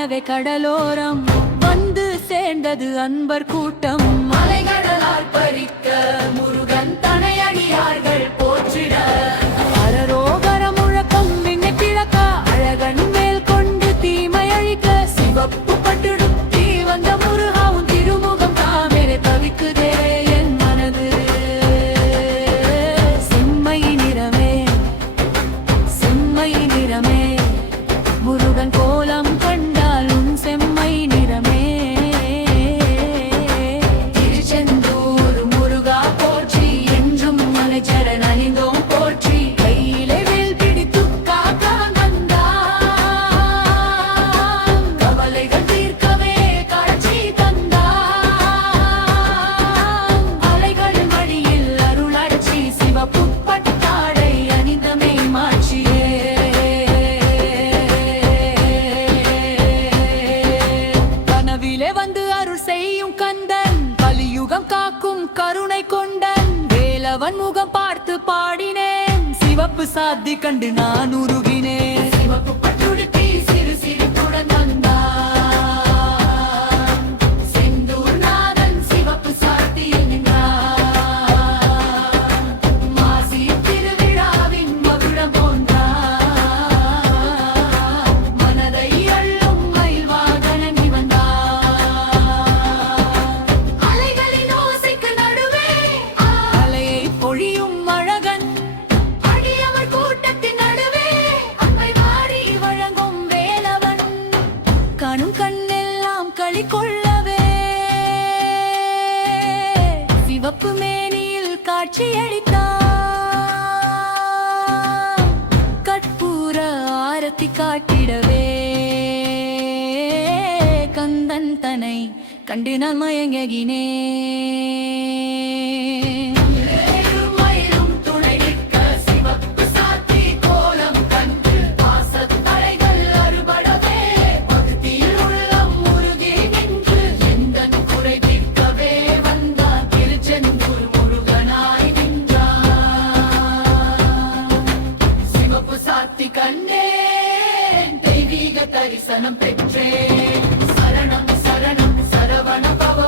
காணவே கடலோரம் வந்து சேர்ந்தது அன்பர் கூட்டம். மலைகடலால் பறிக்க முருகன் தனையடியார்கள் போற்றிட அரரோகர முழக்கம் விண்ணை பிளக்க அழகன் மேல் கொண்டு தீமை அழிக்க சிவப்பு பட்டுடுத்தி வந்த முருகாவும் திருமுகம் தாமரை தவிக்குதே என் மனது. செம்மை நிறமே செம்மை நிறமே முருகன் கோலம் கண்டால் உன் செம்மை நிறமே. திருச்செந்தூர் முருகா போற்றி என்றும் மலைச்சரண் அணிந்தோம் போற்றி. கையிலே வேல் பிடித்து காக்க வந்தான் கவலைகள் தீர்க்கவே காட்சி தந்தான். அலைகள் மடியில் அருளாட்சி சிவப்பு பட்டாடை அணிந்தமே மாட்சியே. வந்து அருள் செய்யும் கந்தன் கலியுகம் காக்கும் கருணை கொண்டன் வேலவன் முகம் பார்த்து பாடினேன் சிவப்பு சாத்தி கண்டு நான் உருகினேன். சிவப்பு பட்டுடுத்தி சிறு சிரிப்புடன் வந்தான் செந்தூர் நாதன் சிவப்பு சாத்தியில் நின்றான். மாசி திருவிழாவின் மகுடம் போன்றான் மனதை அள்ளும் மயில் வாகனன் இவன்தான். கணும் கண்ணெல்லாம் களி கொள்ளவே சிவப்பு மேனியில் காட்சியளித்தான். கற்பூர ஆரத்தி காட்டிடவே கந்தன் தனை கண்டு நான் மயங்கினேன். கண்டேன் தெய்வீக தரிசனம் பெற்றேன். சரணம் சரணம் சரவண பவ